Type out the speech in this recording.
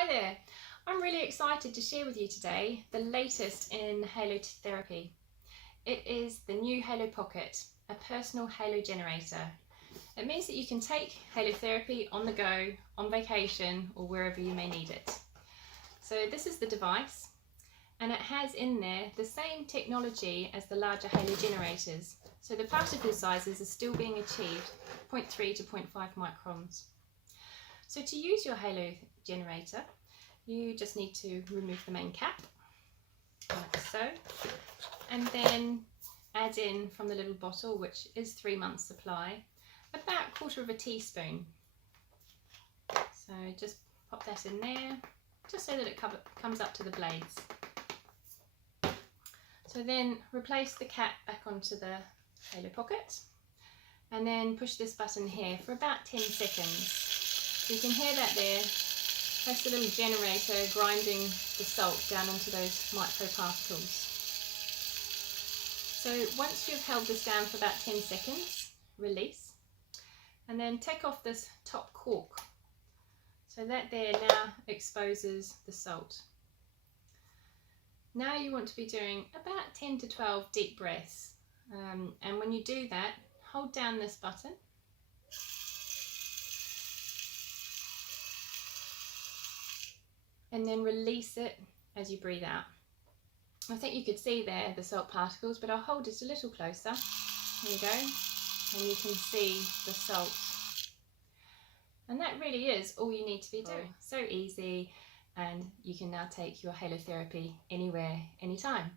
Hi there, I'm really excited to share with you today the latest in halotherapy. It is the new Halopocket, a personal halogenerator. It means that you can take halotherapy on the go, on vacation, or wherever you may need it. So this is the device, and it has in there the same technology as the larger halogenerators. So the particle sizes are still being achieved, 0.3 to 0.5 microns. So to use your halogenerator, you just need to remove the main cap, like so, and then add in from the little bottle, which is 3 months supply, about 1/4 of a teaspoon. So just pop that in there, just so that it comes up to the blades. So then replace the cap back onto the Halopocket, and then push this button here for about 10 seconds. So you can hear that there. That's the little generator grinding the salt down onto those microparticles. So once you've held this down for about 10 seconds, release, and then take off this top cork. So that there now exposes the salt. Now you want to be doing about 10 to 12 deep breaths. And when you do that, hold down this button. And then release it as you breathe out. I think you could see there the salt particles, but I'll hold it a little closer. There you go. And you can see the salt. And that really is all you need to be doing. So easy, and you can now take your halotherapy anywhere, anytime.